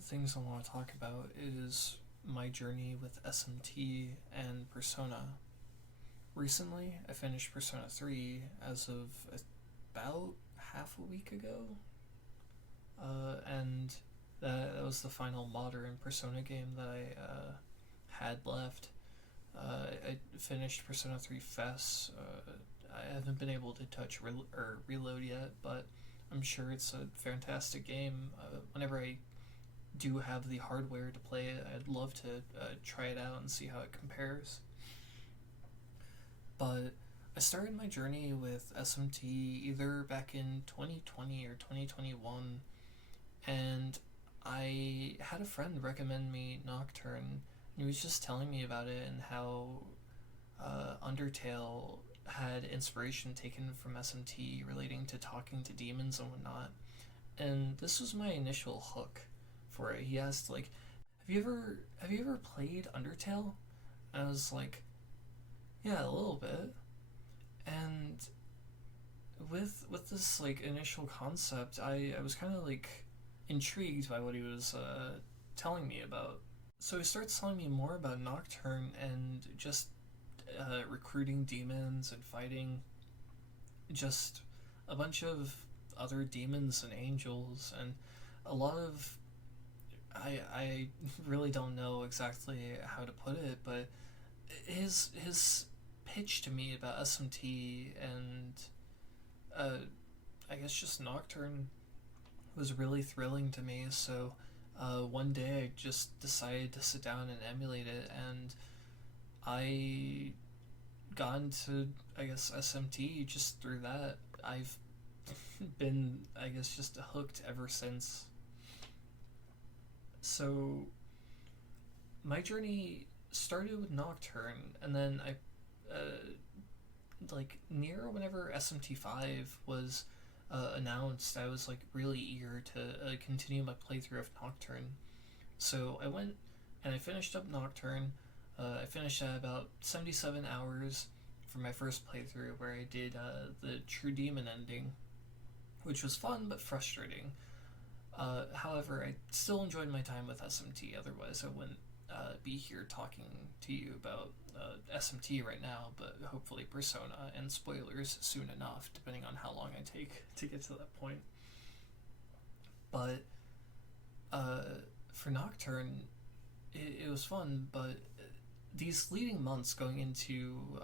the things I want to talk about is my journey with SMT and Persona. Recently, I finished Persona 3 as of about half a week ago, and that was the final modern Persona game that I had left. I finished Persona 3 FES. I haven't been able to touch or reload yet, but I'm sure it's a fantastic game. Whenever I do have the hardware to play it, I'd love to try it out and see how it compares. But I started my journey with SMT either back in 2020 or 2021, and I had a friend recommend me Nocturne, and he was just telling me about it and how Undertale had inspiration taken from SMT relating to talking to demons and whatnot. And this was my initial hook for it. He asked, like, have you ever played Undertale? And I was like, yeah, a little bit. And with this like initial concept, I was kind of like intrigued by what he was telling me about. So he starts telling me more about Nocturne and just recruiting demons and fighting just a bunch of other demons and angels and a lot of I really don't know exactly how to put it, but his pitch to me about SMT and I guess just Nocturne was really thrilling to me. So one day I just decided to sit down and emulate it, and I got into, I guess, SMT just through that. I've been, I guess, just hooked ever since. So my journey started with Nocturne, and then like near whenever SMT5 was announced, I was like really eager to continue my playthrough of Nocturne. So I went and I finished up Nocturne. I finished at about 77 hours for my first playthrough, where I did the True Demon ending, which was fun but frustrating. However, I still enjoyed my time with SMT, otherwise, I wouldn't be here talking to you about SMT right now, but hopefully Persona, and spoilers soon enough, depending on how long I take to get to that point. But for Nocturne, it was fun, but these leading months going into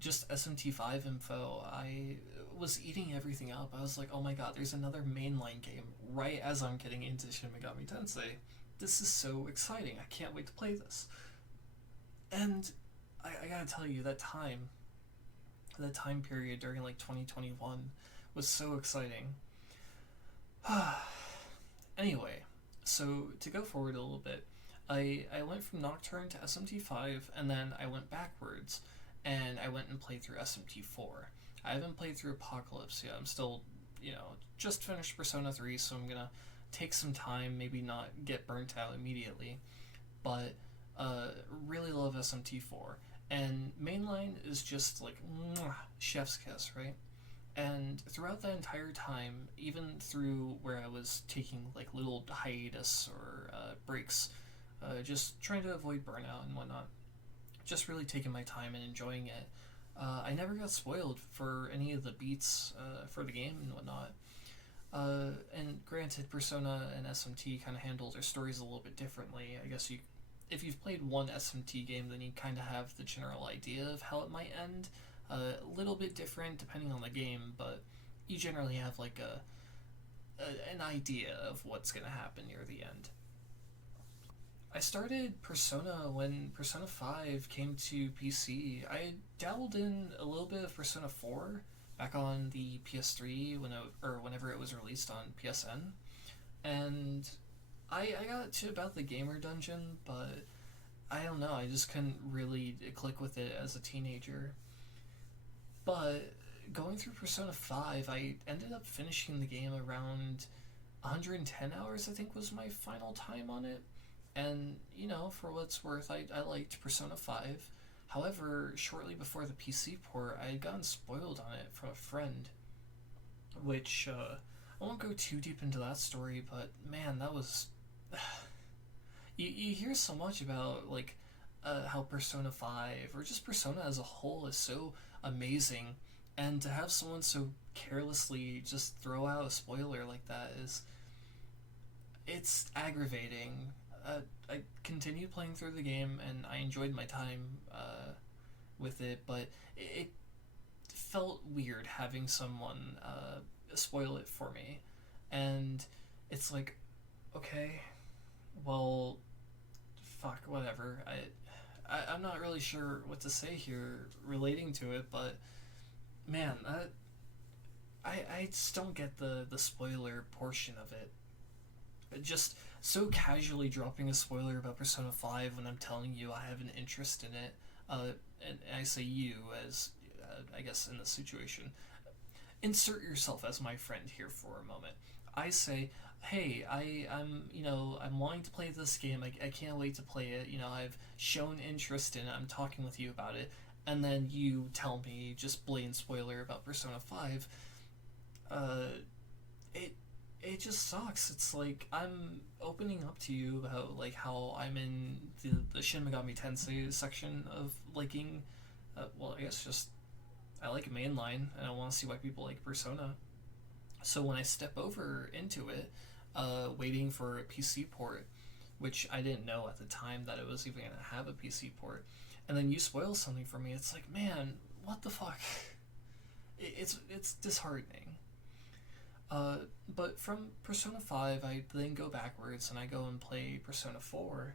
just SMT5 info, I was eating everything up. I was like, oh my god, there's another mainline game right as I'm getting into Shin Megami Tensei. This is so exciting. I can't wait to play this. And I gotta tell you, that time period during like 2021 was so exciting. Anyway, so to go forward a little bit, I went from Nocturne to SMT5, and then I went backwards, and I went and played through SMT4. I haven't played through Apocalypse yet. I'm still, just finished Persona 3, so I'm gonna take some time, maybe not get burnt out immediately, but really love SMT4. And mainline is just like mwah, chef's kiss, right? And throughout that entire time, even through where I was taking like little hiatus or breaks, just trying to avoid burnout and whatnot, just really taking my time and enjoying it. I never got spoiled for any of the beats for the game and whatnot. And granted, Persona and SMT kind of handle their stories a little bit differently. I guess if you've played one SMT game, then you kind of have the general idea of how it might end. A little bit different depending on the game, but you generally have like an idea of what's going to happen near the end. I started Persona when Persona 5 came to PC. I dabbled in a little bit of Persona 4 back on the PS3 whenever it was released on PSN, and I got to about the gamer dungeon, but I don't know, I just couldn't really click with it as a teenager. But going through Persona 5, I ended up finishing the game around 110 hours, I think was my final time on it. And, for what it's worth, I liked Persona 5. However, shortly before the PC port, I had gotten spoiled on it from a friend, which I won't go too deep into that story, but man, that was you hear so much about like how Persona 5 or just Persona as a whole is so amazing, and to have someone so carelessly just throw out a spoiler like that is it's aggravating. I continued playing through the game and I enjoyed my time with it, but it felt weird having someone spoil it for me, and it's like, okay, well, fuck, whatever. I'm not really sure what to say here relating to it, but man, I just don't get the spoiler portion of it. Just so casually dropping a spoiler about Persona 5 when I'm telling you I have an interest in it, and I say you as, I guess, in this situation. Insert yourself as my friend here for a moment. I say, hey, I'm wanting to play this game. I can't wait to play it. I've shown interest in it. I'm talking with you about it. And then you tell me just blatant spoiler about Persona 5. Uh, it just sucks. It's like I'm opening up to you about like how I'm in the Shin Megami Tensei section of liking. Well, I guess just I like mainline, and I want to see why people like Persona. So when I step over into it, waiting for a PC port, which I didn't know at the time that it was even gonna have a PC port, and then you spoil something for me, it's like, man, what the fuck? It's disheartening. But from Persona 5, I then go backwards and I go and play Persona 4.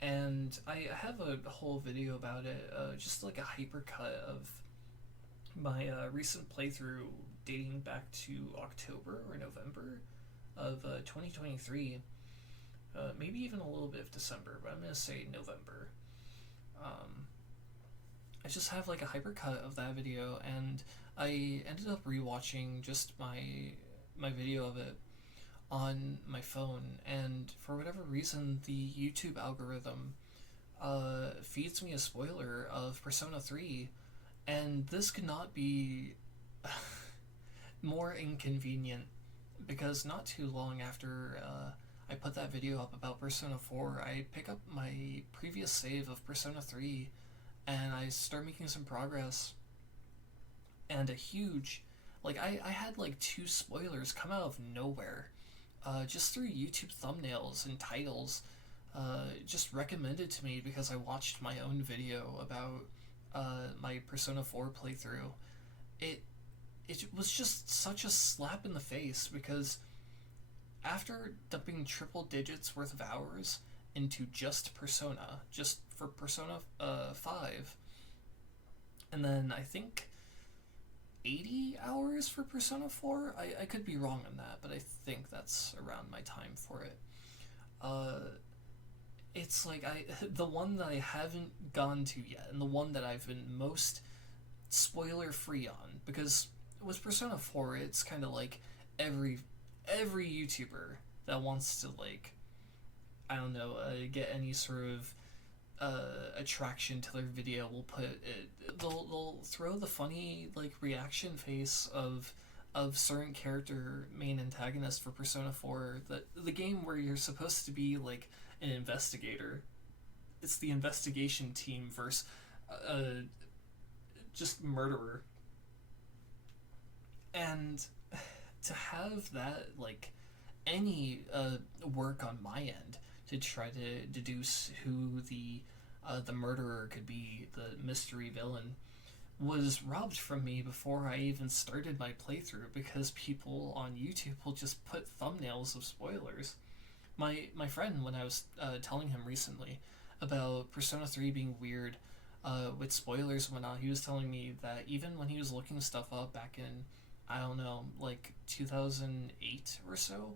And I have a whole video about it, just like a hypercut of my recent playthrough dating back to October or November of 2023. Maybe even a little bit of December, but I'm going to say November. I just have like a hypercut of that video, and I ended up rewatching just my video of it on my phone, and for whatever reason the YouTube algorithm feeds me a spoiler of Persona 3, and this could not be more inconvenient, because not too long after I put that video up about Persona 4, I pick up my previous save of Persona 3 and I start making some progress, and a huge, like, I had like two spoilers come out of nowhere, just through YouTube thumbnails and titles, just recommended to me because I watched my own video about my Persona 4 playthrough. It was just such a slap in the face, because after dumping triple digits worth of hours into just Persona, just for Persona 5, and then I think 80 hours for Persona 4? I could be wrong on that, but I think that's around my time for it. It's like the one that I haven't gone to yet, and the one that I've been most spoiler free on, because with Persona 4, it's kind of like every YouTuber that wants to, like, I don't know, get any sort of attraction to their video will put it, they'll throw the funny like reaction face of certain character main antagonist for Persona 4, the game where you're supposed to be like an investigator. It's the investigation team versus just murderer, and to have that, like, any work on my end to try to deduce who the murderer could be, the mystery villain, was robbed from me before I even started my playthrough, because people on YouTube will just put thumbnails of spoilers. My friend, when I was telling him recently about Persona 3 being weird with spoilers and whatnot, he was telling me that even when he was looking stuff up back in, I don't know, like 2008 or so,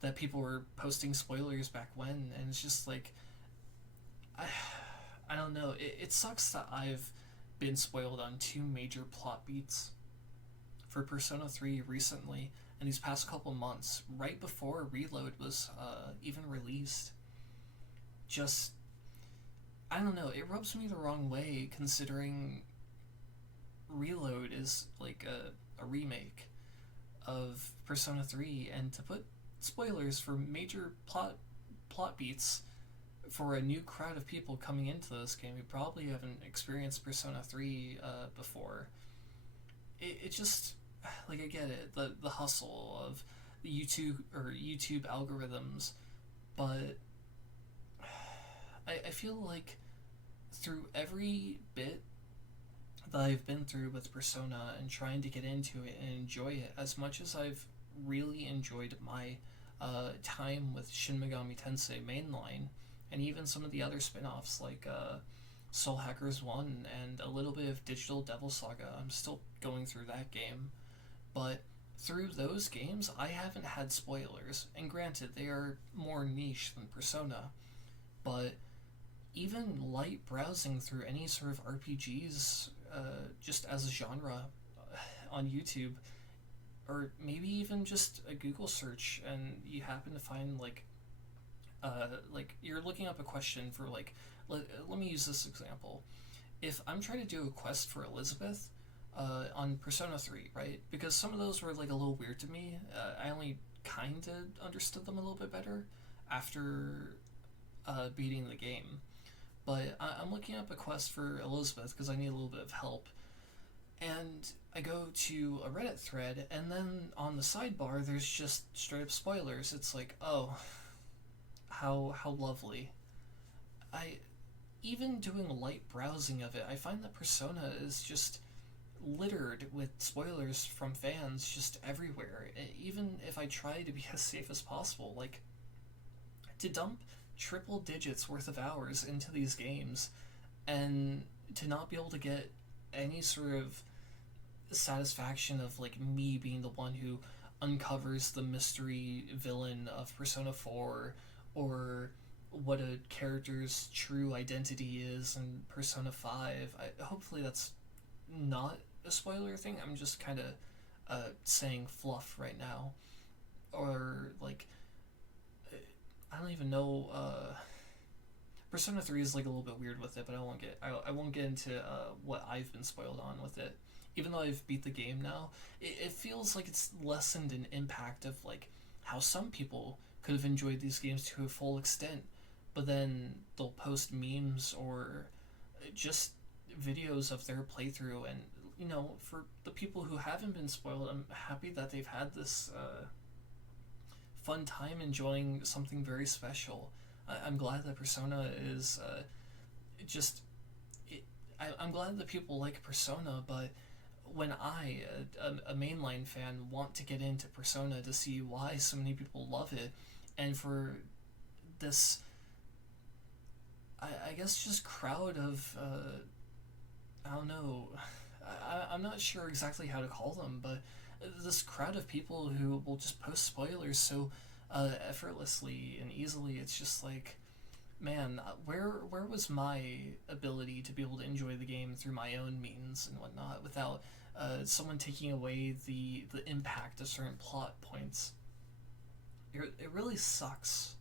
that people were posting spoilers back when, and it's just like, I don't know, it sucks that I've been spoiled on two major plot beats for Persona 3 recently, in these past couple months, right before Reload was even released. Just, I don't know, it rubs me the wrong way, considering Reload is like a remake of Persona 3, and to put spoilers for major plot beats for a new crowd of people coming into this game who probably haven't experienced Persona 3 before. It just, like, I get it, the hustle of the YouTube algorithms, but I feel like through every bit that I've been through with Persona and trying to get into it and enjoy it as much as I've really enjoyed my time with Shin Megami Tensei Mainline, and even some of the other spin offs like Soul Hackers 1 and a little bit of Digital Devil Saga. I'm still going through that game. But through those games, I haven't had spoilers. And granted, they are more niche than Persona. But even light browsing through any sort of RPGs, just as a genre on YouTube, or maybe even just a Google search, and you happen to find like you're looking up a question for let me use this example. If I'm trying to do a quest for Elizabeth on Persona 3, right? Because some of those were like a little weird to me. I only kind of understood them a little bit better after beating the game. But I'm looking up a quest for Elizabeth because I need a little bit of help. And I go to a Reddit thread, and then on the sidebar, there's just straight up spoilers. It's like, oh, how lovely. I even doing light browsing of it, I find that Persona is just littered with spoilers from fans just everywhere. Even if I try to be as safe as possible, like to dump triple digits worth of hours into these games and to not be able to get any sort of satisfaction of like me being the one who uncovers the mystery villain of Persona 4 or what a character's true identity is in Persona 5. Hopefully that's not a spoiler thing. I'm just kind of saying fluff right now. Or like I don't even know. Persona 3 is like a little bit weird with it, but I won't get into what I've been spoiled on with it. Even though I've beat the game now, it feels like it's lessened an impact of like how some people could have enjoyed these games to a full extent, but then they'll post memes or just videos of their playthrough, and you know, for the people who haven't been spoiled, I'm happy that they've had this fun time enjoying something very special. I'm glad that Persona is just. I'm glad that people like Persona, but when I, a mainline fan, want to get into Persona to see why so many people love it, and for this, I guess, just crowd of, I don't know, I'm not sure exactly how to call them, but this crowd of people who will just post spoilers so effortlessly and easily, it's just like, man, where was my ability to be able to enjoy the game through my own means and whatnot without someone taking away the impact of certain plot points? It really sucks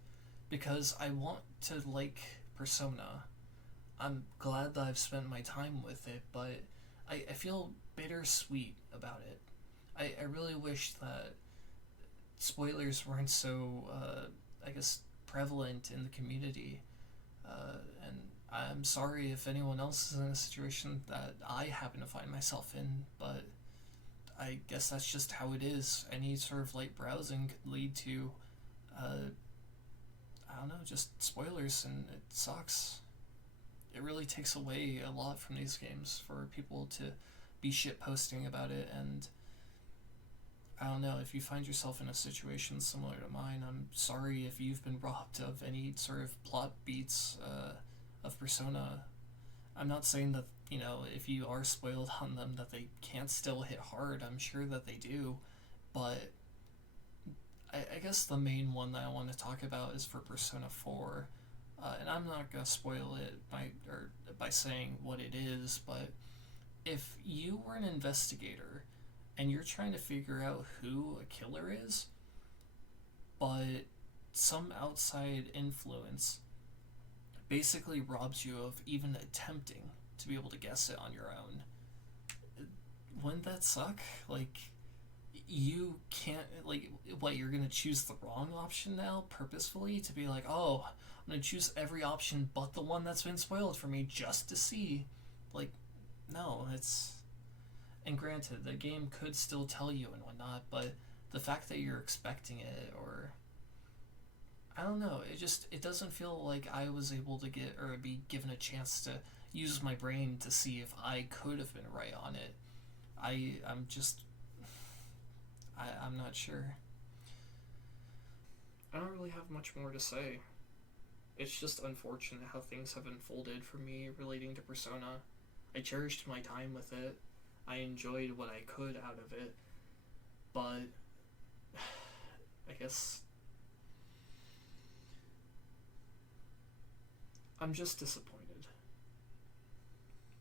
because I want to like Persona. I'm glad that I've spent my time with it, but I feel bittersweet about it. I really wish that spoilers weren't so, I guess, prevalent in the community. And I'm sorry if anyone else is in a situation that I happen to find myself in, but I guess that's just how it is. Any sort of light browsing could lead to, I don't know, just spoilers, and it sucks. It really takes away a lot from these games for people to be shit posting about it, and I don't know, if you find yourself in a situation similar to mine, I'm sorry if you've been robbed of any sort of plot beats of Persona. I'm not saying that, you know, if you are spoiled on them that they can't still hit hard. I'm sure that they do, but I guess the main one that I want to talk about is for Persona 4. And I'm not going to spoil it by saying what it is, but if you were an investigator and you're trying to figure out who a killer is, but some outside influence basically robs you of even attempting to be able to guess it on your own, wouldn't that suck? Like, you can't, like, what, you're gonna choose the wrong option now purposefully to be like, oh, I'm gonna choose every option but the one that's been spoiled for me just to see. Like, no, it's. And granted, the game could still tell you and whatnot, but the fact that you're expecting it, or I don't know, it doesn't feel like I was able to get or be given a chance to use my brain to see if I could have been right on it. I'm just I'm not sure. I don't really have much more to say. It's just unfortunate how things have unfolded for me relating to Persona. I cherished my time with it. I enjoyed what I could out of it, but I guess I'm just disappointed.